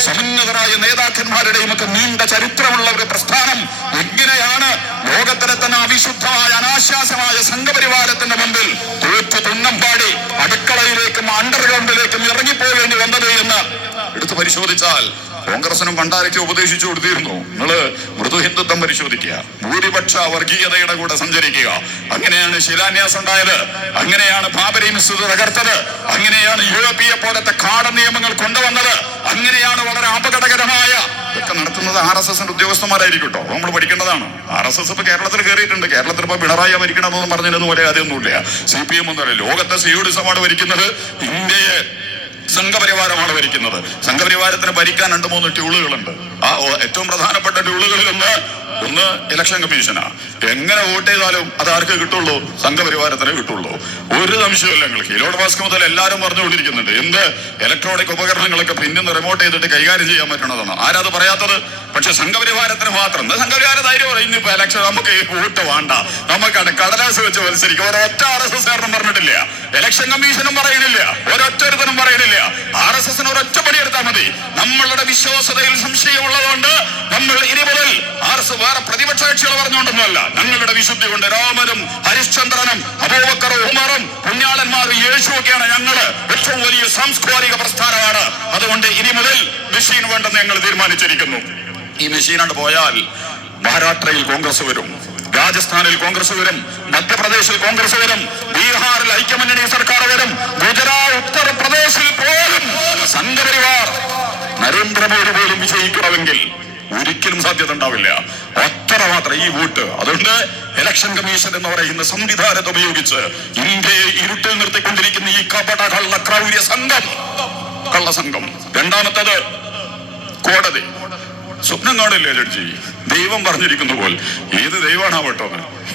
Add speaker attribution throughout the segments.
Speaker 1: സമുന്നതരായ നേതാക്കന്മാരുടെയും ഒക്കെ നീണ്ട ചരിത്രമുള്ള ഒരു പ്രസ്ഥാനം. എങ്ങനെയാണ് ലോകത്തിലെ തന്നെ അവിശുദ്ധമായ അനാശ്വാസമായ സംഘപരിവാരത്തിന്റെ മുമ്പിൽ തോറ്റു തുന്നമ്പാടി അടുക്കളയിലേക്കും അണ്ടർഗ്രൗണ്ടിലേക്കും ഇറങ്ങിപ്പോകേണ്ടി വന്നത് എന്ന് എടുത്തു പരിശോധിച്ചാൽ കോൺഗ്രസിനും ഭണ്ഡാരയ്ക്ക് ഉപദേശിച്ചു കൊടുത്തിരുന്നു. നിങ്ങൾ മൃദു ഹിന്ദുത്വം പരിശോധിക്കുക. ഭൂരിപക്ഷ വർഗീയതയുടെ കൂടെ സഞ്ചരിക്കുക. അങ്ങനെയാണ് ശിലാന്യാസം ഉണ്ടായത്. അങ്ങനെയാണ് ബാബരി മിസ്തു തകർത്തത്. അങ്ങനെയാണ് യു എ പി എ പോലത്തെ കാട നിയമങ്ങൾ കൊണ്ടുവന്നത്. അങ്ങനെയാണ് വളരെ അപകടകരമായ ഇതൊക്കെ നടത്തുന്നത് ആർ എസ് എസിന്റെ ഉദ്യോഗസ്ഥന്മാരായിരിക്കും കേട്ടോ നമ്മൾ പഠിക്കേണ്ടതാണ്. ആർ എസ് എസ് ഇപ്പൊ കേരളത്തിൽ കയറിയിട്ടുണ്ട് കേരളത്തിൽ ഇപ്പൊ പിണറായി ഭരിക്കണമെന്നൊന്നും പറഞ്ഞിരുന്നു പോലെ അതൊന്നുമില്ല സി പി എം ഒന്നുമല്ല. ലോകത്തെ സിയുഡിസമാണ് ഭരിക്കുന്നത് ഇന്ത്യയെ സംഘപരിവാരമാണ് ഭരിക്കുന്നത്. സംഘപരിവാരത്തിന് ഭരിക്കാൻ രണ്ട് മൂന്ന് ട്യൂളുകളുണ്ട് ആ ഏറ്റവും പ്രധാനപ്പെട്ട ട്യൂളുകളിൽ ഒന്ന് ഇലക്ഷൻ കമ്മീഷനാ എങ്ങനെ വോട്ട് ചെയ്താലും അത് ആർക്ക് കിട്ടുള്ളൂ? സംഘപരിവാരത്തിനെ കിട്ടുള്ളൂ. ഒരു സംശയമില്ല നിങ്ങൾക്ക് ഇലോട്ട് മാസ്ക് മുതൽ എല്ലാവരും പറഞ്ഞുകൊണ്ടിരിക്കുന്നുണ്ട്. എന്ത്? ഇലക്ട്രോണിക് ഉപകരണങ്ങളൊക്കെ പിന്നിന്ന് റിമോട്ട് ചെയ്തിട്ട് കൈകാര്യം ചെയ്യാൻ പറ്റണതാണ്? ആരാത് പറയാത്തത്? പക്ഷെ സംഘപരിവാരത്തിന് മാത്രം. സംഘപരിവാര ധൈര്യം പറയും. ഇപ്പൊ ഇലക്ഷൻ നമുക്ക് വോട്ട് വേണ്ട. നമുക്ക് കടലാസ് വെച്ച് മത്സരിക്കും ഒരൊറ്റ ആർ എസ് എസ് കാരണം പറഞ്ഞിട്ടില്ല. ഇലക്ഷൻ കമ്മീഷനും പറയണില്ല. ഒരൊറ്റ ഒരുത്തനും പറയണില്ല. ആർ എസ് എസിന് ഒരൊറ്റ പടി എടുത്താൽ മതി. നമ്മളുടെ വിശ്വാസതയിൽ മുതൽ വേറെ പ്രതിപക്ഷ കക്ഷികൾ പറഞ്ഞുകൊണ്ടൊന്നുമല്ല. ഞങ്ങളുടെ വിശുദ്ധി കൊണ്ട് രാമനും ഹരിശ്ചന്ദ്രനും അബൂബക്കറും ഉമറും പുണ്യാളന്മാരും യേശുവൊക്കെയാണ് ഞങ്ങൾ. ഏറ്റവും വലിയ സാംസ്കാരിക പ്രസ്ഥാനമാണ്. അതുകൊണ്ട് ഇനി മുതൽ മെഷീൻ വേണ്ടെന്ന് ഞങ്ങൾ തീരുമാനിച്ചിരിക്കുന്നു. ഈ മെഷീനാണ് പോയാൽ മഹാരാഷ്ട്രയിൽ കോൺഗ്രസ് വരും രാജസ്ഥാനിൽ കോൺഗ്രസ് വരും മധ്യപ്രദേശിൽ കോൺഗ്രസ് വരും ബീഹാറിൽ ഐക്യമുന്നണി സർക്കാർ വരും ഗുജറാത്ത് ഉത്തർപ്രദേശിൽ പോലും സംഘപരിവാർ നരേന്ദ്രമോദി പോലും വിജയിക്കണമെങ്കിൽ ഒരിക്കലും സാധ്യത ഉണ്ടാവില്ല. അത്ര മാത്രം ഈ വോട്ട്? അതുകൊണ്ട് ഇലക്ഷൻ കമ്മീഷൻ എന്ന് പറയുന്ന സംവിധാനത്തെ ഉപയോഗിച്ച് ഇന്ത്യയെ ഇരുട്ടിൽ നിർത്തിക്കൊണ്ടിരിക്കുന്ന ഈ കപട കള്ള ക്രൗര്യ സംഘം. കള്ളസംഘം രണ്ടാമത്തത് കോടതി. സ്വപ്നം കാണില്ലേ ജഡ്ജി? ദൈവം പറഞ്ഞിരിക്കുന്ന പോലെ. ഏത് ദൈവമാണാവട്ടോ?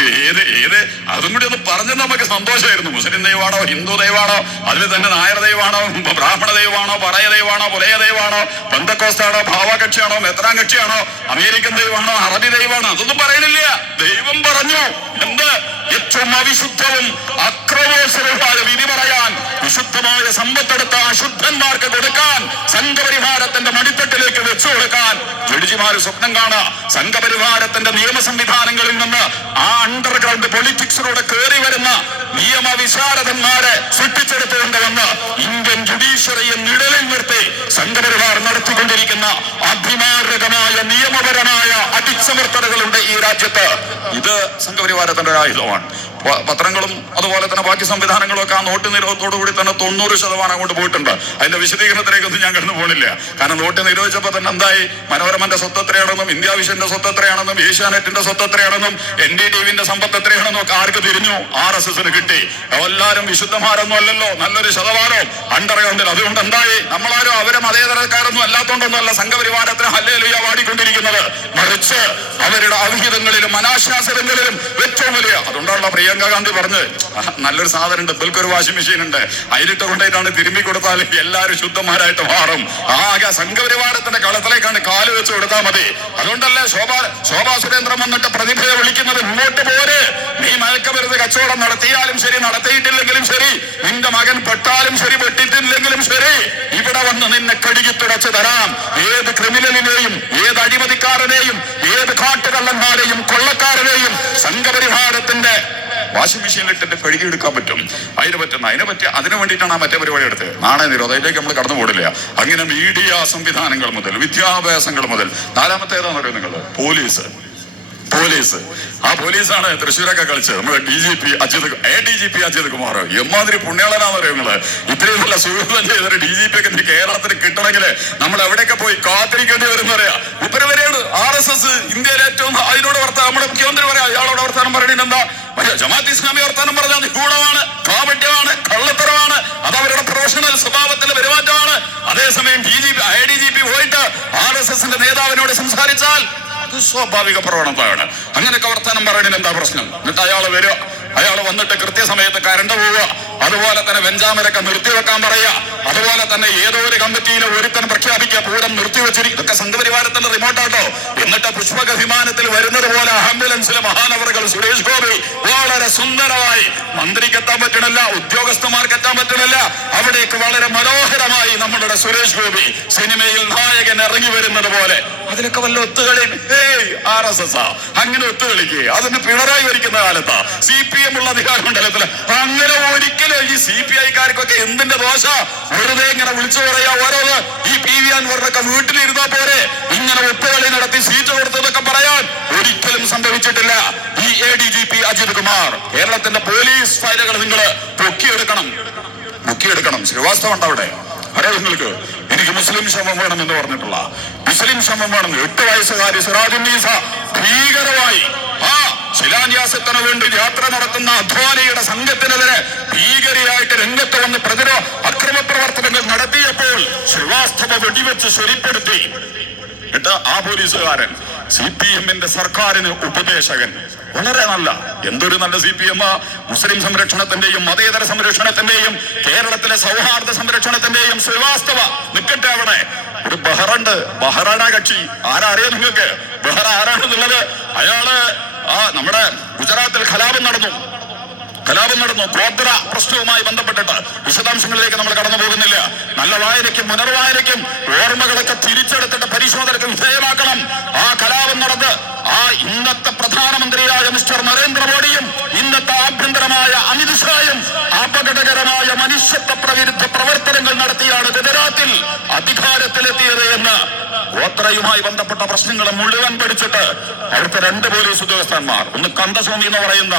Speaker 1: ഏത് ഏത്? അതും കൂടി ഒന്ന് പറഞ്ഞത് നമുക്ക് സന്തോഷമായിരുന്നു. മുസ്ലിം ദൈവമാണോ ഹിന്ദു ദൈവമാണോ അതിൽ തന്നെ നായർ ദൈവമാണോ ബ്രാഹ്മണ ദൈവമാണോ പറയ ദൈവമാണോ പുലയ ദൈവമാണോ ബന്ധക്കോസ്താണോ ഭാവകക്ഷിയാണോ മെത്രാൻ കക്ഷിയാണോ അമേരിക്കൻ ദൈവമാണോ അറബി ദൈവമാണോ അതൊന്നും പറയണില്ല. ദൈവം പറഞ്ഞു എന്ത്? ഏറ്റവും അവിശുദ്ധവും അക്രമോത്സവമായ വിധി പറയാൻ വിശുദ്ധമായ സമ്പത്തെടുത്ത അശുദ്ധന്മാർക്ക് കൊടുക്കാൻ സംഘപരിഹാരത്തിന്റെ മടിത്തട്ടിലേക്ക് വെച്ചു കൊടുക്കാൻ ജഡ്ജിമാര് സ്വപ്നം കാണാ സംഘപരിഹാരത്തിന്റെ നിയമ സംവിധാനങ്ങളിൽ നിന്ന് ആ അണ്ടർഗ്രൗണ്ട് പൊളിറ്റിക്സിലൂടെ കയറി വരുന്ന നിയമവിശാരദന്മാരെ സൃഷ്ടിച്ചെടുത്തുകൊണ്ട് വന്ന് ഇന്ത്യൻ ജുഡീഷ്യറിയെ നിഴലിൽ നിർത്തി സംഘപരിവാർ നടത്തിക്കൊണ്ടിരിക്കുന്ന അഭിമാരകമായ നിയമപരമായ അടിച്ചമർത്തലുകളുണ്ട് ഈ രാജ്യത്ത്. ഇത് സംഘപരിവാരത്തിന്റെ ആയുധമാണ്. പത്രങ്ങളും അതുപോലെ തന്നെ ബാക്കി സംവിധാനങ്ങളും ഒക്കെ ആ നോട്ട് നിരോധത്തോടു കൂടി തന്നെ തൊണ്ണൂറ് ശതമാനം അങ്ങോട്ട് പോയിട്ടുണ്ട്. അതിന്റെ വിശദീകരണത്തിലേക്കൊന്നും ഞാൻ കടന്നു പോണില്ല. കാരണം നോട്ട് നിരോധിച്ചപ്പോൾ തന്നെ എന്തായി? മനോരമന്റെ സ്വത്ത് എത്രയാണെന്നും ഇന്ത്യ വിഷന്റെ സ്വത്ത് എത്രയാണെന്നും ഏഷ്യാനെറ്റിന്റെ സ്വത്ത് എത്രയാണെന്നും എൻ ഡി ടി വിന്റെ സമ്പത്ത് എത്രയാണെന്നും ഒക്കെ ആർക്ക് തിരിഞ്ഞു? ആർ എസ് എസിന് എല്ലാവരും വിശുദ്ധന്മാരൊന്നും അല്ലല്ലോ. നല്ലൊരു ശതമാനം അണ്ടർഗ്രൗണ്ടിൽ. അതുകൊണ്ട് എന്തായി? നമ്മളാരും അവരെ മതേതരക്കാരൊന്നും അല്ലാത്തോണ്ടൊന്നുമല്ല സംഘപരിവാരത്തിന് ഹല്ലേലുയ പാടിക്കൊണ്ടിരിക്കുന്നത് മറിച്ച് അവരുടെ അവിഹിതങ്ങളിലും അനാശാസനങ്ങളിലും ഏറ്റവും വലിയ അതുകൊണ്ടാണല്ലോ പ്രിയങ്ക ഗാന്ധി പറഞ്ഞ് നല്ലൊരു സാധനം ഉണ്ട് ഒരു വാഷിംഗ് മെഷീൻ ഉണ്ട് അതിലിട്ട് കൊണ്ടായിട്ടാണ് തിരുമ്പി കൊടുത്താൽ എല്ലാവരും ശുദ്ധന്മാരായിട്ട് മാറും. ആകെ സംഘപരിവാരത്തിന്റെ കളത്തിലേക്കാണ് കാൽ വെച്ച് കൊടുത്താൽ മതി. അതുകൊണ്ടല്ലേ ശോഭ ശോഭാ സുരേന്ദ്രൻ വന്നിട്ട് പ്രതിഭയെ വിളിക്കുന്നത്? ഇങ്ങോട്ട് പോര്. നീ മയക്കമരുന്ന് കച്ചവടം നടത്തിയാലും ശരി നടത്തിയിട്ടില്ലെങ്കിലും ശരി. നിന്റെ മകൻ പെട്ടാലും ശരി പെട്ടിട്ടില്ലെങ്കിലും ശരി. ഇവിടെ വന്ന് നിന്നെ കഴുകി തുടച്ചു തരാം. ഏത് ക്രിമിനലിനെയും ഏത് അഴിമതിക്കാരനെയും ഏത് കാട്ടുകള്ളന്മാരെയും കൊള്ളക്കാരനെയും സംഘപരിവാരത്തിന്റെ വാഷിംഗ് മെഷീനിൽ ഇട്ടിട്ട് കഴുകിയെടുക്കാൻ പറ്റും. അതിന് പറ്റുന്ന അതിനെ പറ്റി അതിനു വേണ്ടിയിട്ടാണ് ആ മറ്റേ പരിപാടി എടുത്തത്. നാണയ നിരോധം അതിലേക്ക് നമ്മൾ കടന്നു പോടില്ല അങ്ങനെ മീഡിയ സംവിധാനങ്ങൾ മുതൽ വിദ്യാഭ്യാസങ്ങൾ മുതൽ. നാലാമത്തെ ഏതാന്ന് പറയുന്നത് നിങ്ങൾ പോലീസ്. പോലീസ്. ആ പോലീസാണ് തൃശ്ശൂരൊക്കെ കളിച്ചത്. നമ്മുടെ D G P Ajith A D G P Ajith Kumar. എമ്മാതിരി പുണ്യാളനാന്ന് പറയുന്നത് ഇത്രയും നല്ല സുഹൃത്തം ചെയ്തൊരു ഡി ജി പി ഒക്കെ കേരളത്തിൽ കിട്ടണമെങ്കിൽ നമ്മൾ എവിടെയൊക്കെ പോയി കാത്തിരിക്കേണ്ടി വരും പറയാ ഇവർ വരെയാണ് ആർ എസ് എസ് ഇന്ത്യയിലെ ഏറ്റവും അതിനോട് വർത്താനം നമ്മുടെ മുഖ്യമന്ത്രി പറയാം അയാളോട് വർത്താനം പറയുന്നത് എന്താ? പക്ഷേ ജമാഅത്ത് ഇസ്ലാമി വർത്താനം പറഞ്ഞാൽ നിഗൂഢമാണ് കാപട്യമാണ് കള്ളത്തരമാണ് അത് അവരുടെ പ്രൊഫഷണൽ സ്വഭാവത്തിന്റെ പെരുമാറ്റമാണ്. അതേസമയം D G P I D G P പോയിട്ട് ആർ എസ് എസിന്റെ നേതാവിനോട് സംസാരിച്ചാൽ അത് സ്വാഭാവിക പ്രവണതയാണ്. അങ്ങനെയൊക്കെ വർത്താനം പറയണതിന് എന്താ പ്രശ്നം? എന്നിട്ട് അയാൾ വരിക. അയാൾ വന്നിട്ട് കൃത്യസമയത്ത് കരണ്ട് പോവുക. അതുപോലെ തന്നെ വെഞ്ചാമരൊക്കെ നിർത്തിവെക്കാൻ പറയുക. അതുപോലെ തന്നെ ഏതോ ഒരു കമ്മിറ്റിയിലെ ഒരുത്തൻ പ്രഖ്യാപിക്കുക. പൂരം നിർത്തിവെച്ചിരിക്കും ഇതൊക്കെ സംഘപരിവാരത്തിന്റെ റിമോട്ടാട്ടോ എന്നിട്ട് പുഷ്പക വിമാനത്തിൽ വരുന്നത് പോലെ ആംബുലൻസിലെ മഹാനവറുകൾ സുരേഷ് ഗോപി വളരെ സുന്ദരമായി മന്ത്രിക്ക് എത്താൻ പറ്റണില്ല ഉദ്യോഗസ്ഥന്മാർക്ക് എത്താൻ പറ്റണില്ല. അവിടേക്ക് വളരെ മനോഹരമായി നമ്മുടെ സുരേഷ് ഗോപി സിനിമയിൽ നായകൻ ഇറങ്ങി വരുന്നത് പോലെ. അതിലൊക്കെ വല്ല ഒത്തുകളി ആർ എസ് എസ് അങ്ങനെ ഒത്തുകളിക്ക് അതിന് പിണറായി ഭരിക്കുന്ന കാലത്താ. സി പി എം ഉള്ള അധികാര മണ്ഡലത്തിൽ അങ്ങനെ ഒരിക്കലും ഈ സി പി ഐക്കാർക്കൊക്കെ എന്തിന്റെ ദോശ വെറുതെ ഇങ്ങനെ വിളിച്ചു പറയാ ഓരോന്ന്. ഈ പി വി അൻവറിനൊക്കെ വീട്ടിലിരുന്നാ പോരെ. ഇങ്ങനെ ഒപ്പുകളി നടത്തി സീറ്റ് കൊടുത്തതൊക്കെ പറയാൻ ഒരിക്കലും സംഭവിച്ചിട്ടില്ല. ഈ A D G P Ajith Kumar കേരളത്തിന്റെ പോലീസ് ഫയലുകൾ നിങ്ങൾ പൊക്കിയെടുക്കണം. പൊക്കിയെടുക്കണം. ശ്രീവാസ്തവ ഉണ്ട് അവിടെ? അറിയാം നിങ്ങൾക്ക്. എനിക്ക് മുസ്ലിം ശ്രമം വേണം എന്ന് പറഞ്ഞിട്ടുള്ള. മുസ്ലിം ശ്രമം വേണം എട്ട് വയസ്സുകാരി സിറാജുന്നീസ ഭീകരമായി. ആ ശിലാന്യാസത്തിന് വേണ്ടി യാത്ര നടത്തുന്ന അധ്വാനിയുടെ സംഘത്തിനെതിരെ ഭീകരയായിട്ട് രംഗത്ത് വന്ന് പ്രതിരോ അക്രമ പ്രവർത്തനങ്ങൾ നടത്തിയപ്പോൾ ശ്രീവാസ്തവ വെടിവെച്ച് ശരിപ്പെടുത്തി. എന്നിട്ട് ആ പോലീസുകാരൻ സി പി എമ്മിന്റെ സർക്കാരിന് ഉപദേശകൻ. വളരെ നല്ല. എന്തൊരു നല്ല സി പി എം മുസ്ലിം സംരക്ഷണത്തിന്റെയും മതേതര സംരക്ഷണത്തിന്റെയും കേരളത്തിലെ സൗഹാർദ്ദ സംരക്ഷണത്തിന്റെയും ശ്രീവാസ്തവ നിൽക്കട്ടെ അവിടെ. ഒരു ബഹറുണ്ട് ബഹറാണ് കക്ഷി. ആരാ നിങ്ങൾക്ക്? ബഹറ ആരാണെന്നുള്ളത്? അയാൾ ആ നമ്മുടെ ഗുജറാത്തിൽ കലാപം നടന്നു. കലാപം നടന്നു. ഗോത്ര പ്രശ്നവുമായി ബന്ധപ്പെട്ടിട്ട് വിശദാംശങ്ങളിലേക്ക് നമ്മൾ കടന്നു പോകുന്നില്ല. നല്ല വായനയ്ക്കും പുനർവായനയ്ക്കും ഓർമ്മകളൊക്കെ തിരിച്ചെടുത്തിട്ട് പരിശോധനയ്ക്ക് വിധേയമാക്കണം. ആ കലാപം നടന്ന് ആ ഇന്നത്തെ പ്രധാനമന്ത്രിയായ മിസ്റ്റർ നരേന്ദ്രമോദിയും ഇന്നത്തെ ആഭ്യന്തരമായ അമിത് ഷായും അപകടകരമായ മനുഷ്യത്വ പ്രവിരുദ്ധ പ്രവർത്തനങ്ങൾ നടത്തിയാണ് ഗുജറാത്തിൽ അധികാരത്തിലെത്തിയത് എന്ന്. ഗോത്രയുമായി ബന്ധപ്പെട്ട പ്രശ്നങ്ങൾ മുഴുവൻ പഠിച്ചിട്ട് അടുത്ത രണ്ട് പോലീസ് ഉദ്യോഗസ്ഥന്മാർ. ഒന്ന് കന്തസ്വാമി എന്ന് പറയുന്ന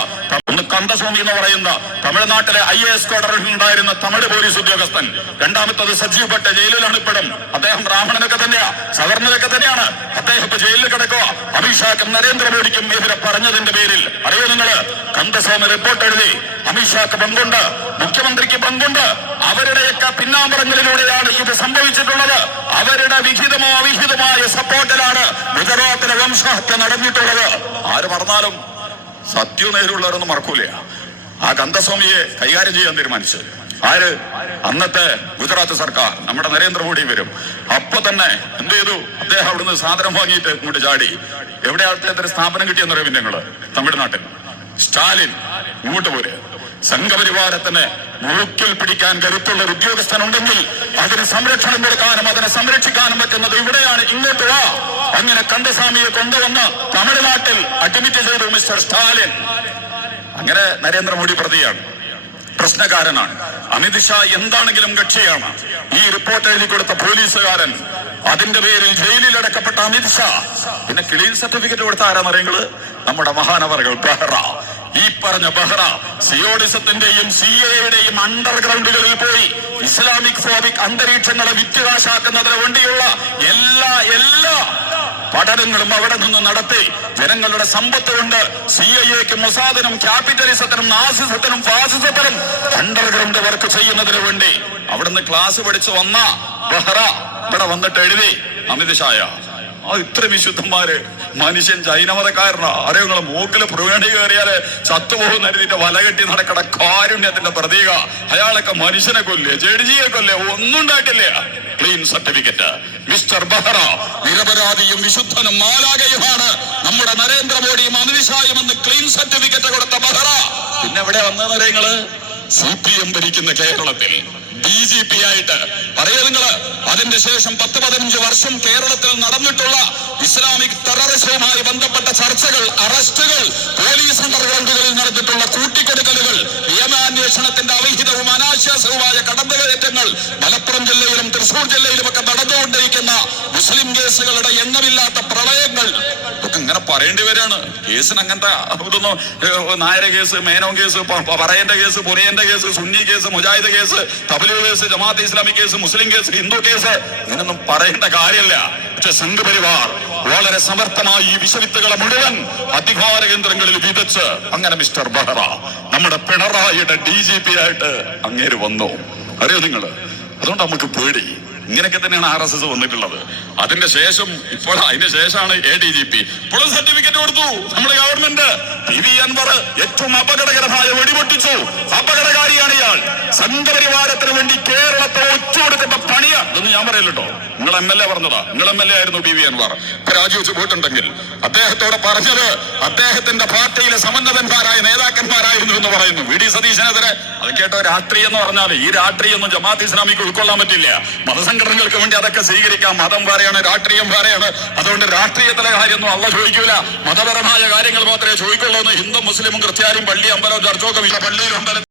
Speaker 1: ഒന്ന് കന്തസ്വാമി എന്ന് പറയുന്ന തമിഴ്നാട്ടിലെ ഐ എ എസ് ഉണ്ടായിരുന്ന തമിഴ് പോലീസ് ഉദ്യോഗസ്ഥൻ. രണ്ടാമത്തത് സജീവ് ഭട്ട് ജയിലിലാണ് ഇപ്പോഴും. അദ്ദേഹം ബ്രാഹ്മണനൊക്കെ തന്നെയാ സവർണനൊക്കെ തന്നെയാണ്. അദ്ദേഹം ഇപ്പൊ ജയിലിൽ കിടക്കുക അമിത്ഷാക്കും നരേന്ദ്രമോദിക്കും എതിരെ പറഞ്ഞതിന്റെ പേരിൽ. അറിയോ നിങ്ങൾ? കന്തസ്വാമി റിപ്പോർട്ട് എഴുതി. അമിത്ഷാക്ക് പങ്കുണ്ട്. മുഖ്യമന്ത്രിക്ക് പങ്കുണ്ട്. അവരുടെയൊക്കെ പിന്നാമ്പറങ്ങളിലൂടെയാണ് ഇത് സംഭവിച്ചിട്ടുള്ളത്. അവരുടെ വിഹിതമോ അവിഹിതമായ സപ്പോർട്ടിലാണ് ഗുജറാത്തിലെ വംശഹത്യ നടന്നിട്ടുള്ളത്. ആര് മറന്നാലും സത്യവും നേരുള്ളവരൊന്നും മറക്കൂല. ആ കന്ദസ്വാമിയെ കൈകാര്യം ചെയ്യാൻ തീരുമാനിച്ചു. ആര്? അന്നത്തെ ഗുജറാത്ത് സർക്കാർ. നമ്മുടെ നരേന്ദ്രമോദി വരും. അപ്പൊ തന്നെ എന്ത് ചെയ്തു? അദ്ദേഹം അവിടുന്ന് സാധനം വാങ്ങിയിട്ട് ഇങ്ങോട്ട് ചാടി. എവിടെയാണ് അദ്ദേഹത്തിന് സ്ഥാപനം കിട്ടിയെന്നറിയാം നിങ്ങൾ? തമിഴ്നാട്ടിൽ. സ്റ്റാലിൻ ഇങ്ങോട്ട് പോരെ. സംഘപരിവാരത്തിന് മുഴുക്കിൽ പിടിക്കാൻ കരുത്തുള്ള ഒരു ഉദ്യോഗസ്ഥനുണ്ടെങ്കിൽ അതിന് സംരക്ഷണം കൊടുക്കാനും അതിനെ സംരക്ഷിക്കാനും പറ്റുന്നത് ഇവിടെയാണ്. ഇങ്ങോട്ട് വാ. അങ്ങനെ കണ്ടസ്വാമിയെ കൊണ്ടുവന്ന് തമിഴ്നാട്ടിൽ അഡ്മിറ്റ് ചെയ്തു മിസ്റ്റർ സ്റ്റാലിൻ. അങ്ങനെ നരേന്ദ്രമോദി പ്രതിയാണ്. പ്രശ്നക്കാരനാണ്. അമിത്ഷാ എന്താണെങ്കിലും കക്ഷിയാണ്. ഈ റിപ്പോർട്ട് എഴുതി കൊടുത്ത പോലീസുകാരൻ അതിന്റെ പേരിൽ ജയിലിൽ അടക്കപ്പെട്ട അമിത്ഷാ പിന്നെ ക്ലീൻ സർട്ടിഫിക്കറ്റ് കൊടുത്ത ആരാന്നറിയങ്ങൾ നമ്മുടെ മഹാനവറുകൾ ബെഹ്റ. ഈ പറഞ്ഞ ബഹ്റ സിയോഡിസത്തിന്റെയും സി എയുടെയും അണ്ടർഗ്രൗണ്ടുകളിൽ പോയി ഇസ്ലാമിക് ഫോബിക് അന്തരീക്ഷങ്ങളെ വിറ്റുകാശാക്കുന്നതിന് വേണ്ടിയുള്ള എല്ലാ എല്ലാ പഠനങ്ങളും അവിടെ നിന്ന് നടത്തി ജനങ്ങളുടെ സമ്പത്ത് കൊണ്ട് സി ഐ എക്ക് മൊസാദിനും ക്യാപിറ്റലിസത്തിനും നാസിസത്തിനും ഫാസിസത്തിനും അണ്ടർഗ്രൗണ്ട് വർക്ക് ചെയ്യുന്നതിന് വേണ്ടി അവിടുന്ന് ക്ലാസ് പഠിച്ചു വന്ന ബഹ്റ ഇവിടെ വന്നിട്ട് എഴുതി. അമിത് ഷായ ആ ഇത്ര വിശുദ്ധന്മാര് മനുഷ്യൻ ജൈനമതക്കാരനാ നിങ്ങളെ മൂക്കിൽ പ്രവീണി കയറിയാൽ ചത്തുപോകുന്ന വല കെട്ടി നടക്കണ കാരുണ്യത്തിന്റെ പ്രതീക. അയാളൊക്കെ മനുഷ്യനെ കൊല്ലേ ജഡ്ജിയെ കൊല്ലേ ഒന്നും ഉണ്ടായിട്ടില്ല. Clean certificate. മിസ്റ്റർ ബഹ്റ നിരപരാധിയും വിശുദ്ധനും മാലാകയുമാണ് നമ്മുടെ നരേന്ദ്രമോദിയും അമിത്ഷായും എന്ന് ക്ലീൻ സർട്ടിഫിക്കറ്റ് കൊടുത്ത ബഹ്റ. പിന്നെ എവിടെ വന്നതെന്ന് നിങ്ങൾ സി പി എം ഭരിക്കുന്ന കേരളത്തിൽ. ഡി ജി പി ആയിട്ട്. പറയുക നിങ്ങൾ? അതിന്റെ ശേഷം പത്ത് പതിനഞ്ച് വർഷം കേരളത്തിൽ നടന്നിട്ടുള്ള ഇസ്ലാമിക് ടെററിസവുമായി ബന്ധപ്പെട്ട ചർച്ചകൾ അറസ്റ്റുകൾ പോലീസ് അണ്ടർഗ്രൗണ്ടുകളിൽ നടത്തിയിട്ടുള്ള കൂട്ടിക്കൊടുക്കലുകൾ നിയമാന്വേഷണത്തിന്റെ അവിഹിതവും അനാശ്വാസവുമായ കടന്നുകയറ്റങ്ങൾ മലപ്പുറം ജില്ലയിലും തൃശൂർ ജില്ലയിലും ഒക്കെ നടന്നുകൊണ്ടിരിക്കുന്ന മുസ്ലിം കേസുകളുടെ എണ്ണമില്ലാത്ത പ്രളയങ്ങൾ ഇങ്ങനെ പറയേണ്ടി വരികയാണ്. കേസിന് അങ്ങനത്തെ ഇതൊന്നും നായര കേസ് മേനോൻ കേസ് പ- പ- കേസ് പുരയന്റെ case Sunni case Mujahid case തബലു കേസ് ജമാഅത്ത് ഇസ്ലാമി കേസ് മുസ്ലിം കേസ് ഹിന്ദു കേസ് ഇങ്ങനൊന്നും പറയേണ്ട കാര്യമല്ല. പക്ഷെ സംഘപരിവാർ വളരെ സമർത്ഥമായി ഈ വിഷവിത്തുകളെ മുഴുവൻ അധികാര കേന്ദ്രങ്ങളിൽ വിതച്ച് അങ്ങനെ മിസ്റ്റർ ബഹ്റ നമ്മുടെ പിണറായിയുടെ ഡി ജി പി ആയിട്ട് അങ്ങേര് വന്നു. അറിയോ നിങ്ങൾ? അതുകൊണ്ട് നമുക്ക് പേടി. ഇങ്ങനെയൊക്കെ തന്നെയാണ് ആർ എസ് എസ് വന്നിട്ടുള്ളത്. അതിന്റെ ശേഷം ഇപ്പോൾ അതിന്റെ ശേഷമാണ് എ ഡി ജി പി ഇപ്പോഴും സർട്ടിഫിക്കറ്റ് കൊടുത്തു നമ്മുടെ ഗവൺമെന്റ് പി വി അൻവർ ഏറ്റവും അപകടകരമായ വെടിപൊട്ടിച്ചു. അപകടകാരിയാണ് ഇയാൾ. സംഘപരിവാരത്തിന് വേണ്ടി കേരളത്തെ ഒറ്റുകൊടുക്കുന്ന പണിയാണ് ഇതൊന്നും ഞാൻ പറയല്ലോ നിങ്ങൾ എം എൽ എ പറഞ്ഞതാ. നിങ്ങൾ എം എൽ എ ആയിരുന്നു ബി വി അൻവാർ രാജിവെച്ച് പോയിട്ടുണ്ടെങ്കിൽ അദ്ദേഹത്തോട് പറഞ്ഞത് അദ്ദേഹത്തിന്റെ പാർട്ടിയിലെ സമന്നതന്മാരായ നേതാക്കന്മാരായിരുന്നു എന്ന് പറയുന്നു. വി ഡി സതീശനെതിരെ അത് കേട്ടോ രാഷ്ട്രീയം എന്ന് പറഞ്ഞാൽ ഈ രാഷ്ട്രീയമൊന്നും ജമാഅത്ത് ഇസ്ലാമിക്ക് ഉൾക്കൊള്ളാൻ പറ്റില്ല. മതസംഘടനകൾക്ക് വേണ്ടി അതൊക്കെ സ്വീകരിക്കാം. മതം വേറെയാണ് രാഷ്ട്രീയം വേറെയാണ്. അതുകൊണ്ട് രാഷ്ട്രീയത്തിലെ കാര്യമൊന്നും അല്ല ചോദിക്കൂല. മതപരമായ കാര്യങ്ങൾ മാത്രമേ ചോദിക്കുള്ളൂ എന്ന് ഹിന്ദു മുസ്ലിമും ക്രിസ്ത്യാനും പള്ളി അമ്പലവും ചർച്ചൊക്കെ പള്ളിയിലും